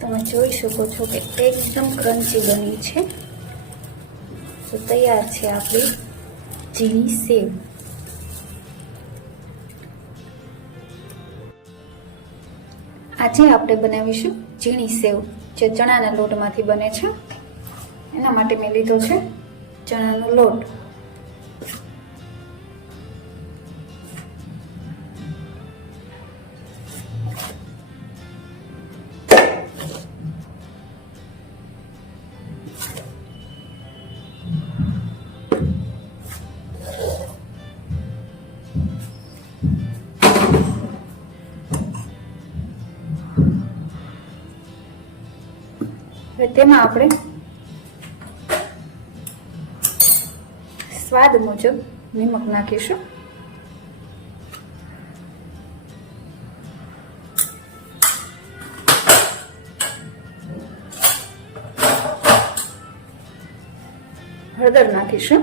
તમે જોઈ શકો છો કે એકદમ ક્રન્ચી બની છે। તો તૈયાર છે આપણી ઝીણી સેવ। આજે આપણે બનાવીશું ઝીણી સેવ, જે ચણાના લોટમાંથી બને છે। એના માટે મેં લીધો છે ચણાનો લોટ। હવે તેમાં આપણે સ્વાદ મુજબ નિમક નાખીશું। હળદર નાખીશું।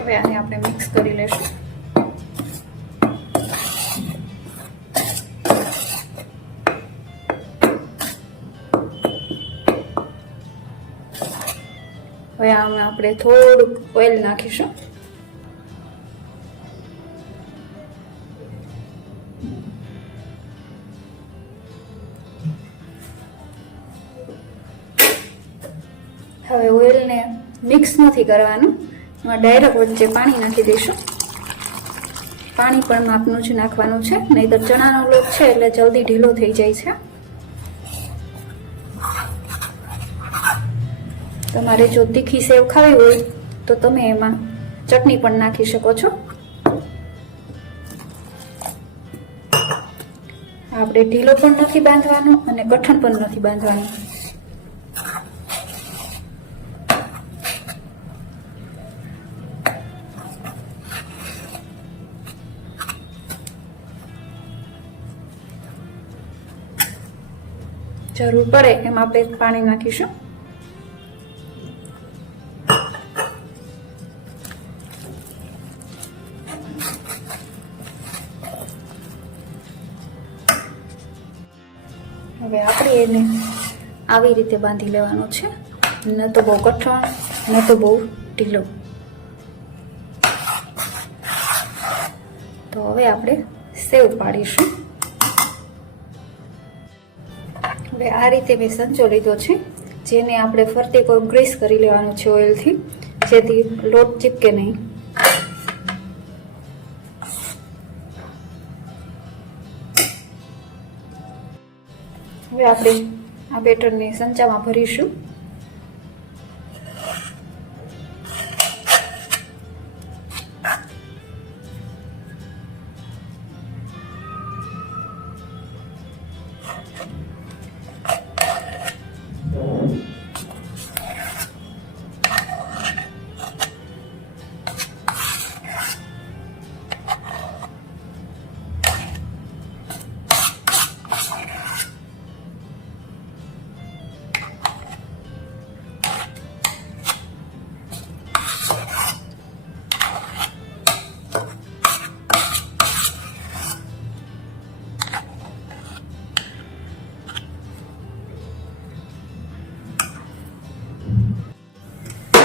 હવે આને આપણે મિક્સ કરી લેશું। હવે આમાં આપણે થોડુંક ઓઇલ નાખીશું। હવે ઓઇલને મિક્સ નથી કરવાનું, એમાં ડાયરેક્ટ વચ્ચે પાણી નાખી દઈશું। પાણી પણ માપનું જ નાખવાનું છે, નહીં તો ચણાનો લોટ છે એટલે જલ્દી ઢીલો થઈ જાય છે। તમારે જો તીખી સેવ ખાવી હોય તો તમે એમાં ચટણી પણ નાખી શકો છો। આપણે ઢીલો પણ નથી બાંધવાનો અને કઠણ પણ નથી બાંધવાનું। જરૂર પડે એમ આપણે પાણી નાખીશું। હવે આપણે એને આવી રીતે બાંધી લેવાનું છે, ન તો બહુ કઠણ ન તો બહુ ઢીલો। તો હવે આપણે સેવ પાડીશું। હવે આ રીતે મેં સંચો લીધો છે, જેને આપણે ફરતે કોઈ ગ્રીસ કરી લેવાનું છે ઓઇલથી, જેથી લોટ ચીપકે નહીં। હવે આપણે આ બેટરને સંચામાં ભરીશું।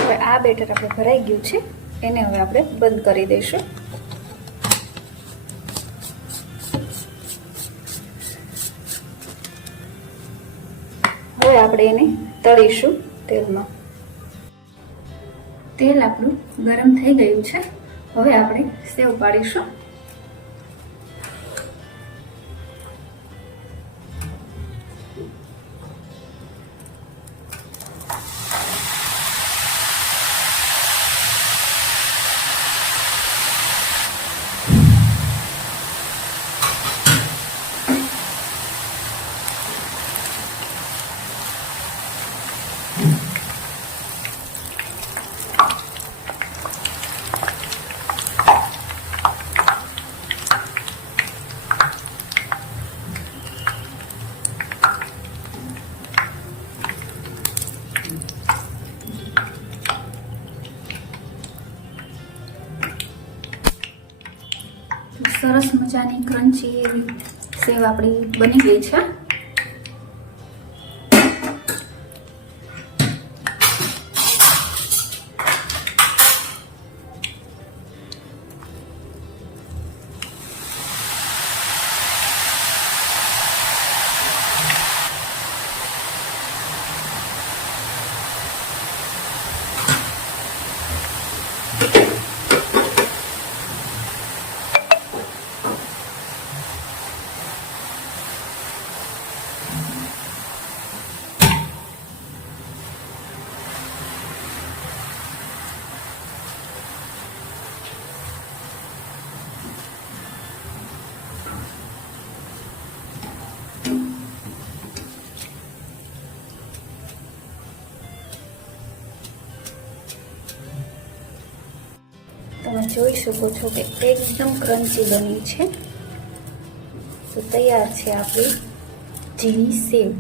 હવે આ બેટર આપણે ભરાઈ ગયું છે, એને હવે આપણે બંધ કરી દઈશું। હવે આપણે એને તળીશું તેલમાં। તેલ આપણું ગરમ થઈ ગયું છે, હવે આપણે સેવ પાડીશું। સરસ મજાની ક્રન્ચી એવી સેવ આપણી બની ગઈ છે. તમે જોઈ શકો છો કે એકદમ ક્રન્ચી બની છે. તો તૈયાર છે આપણી જીની સેવ.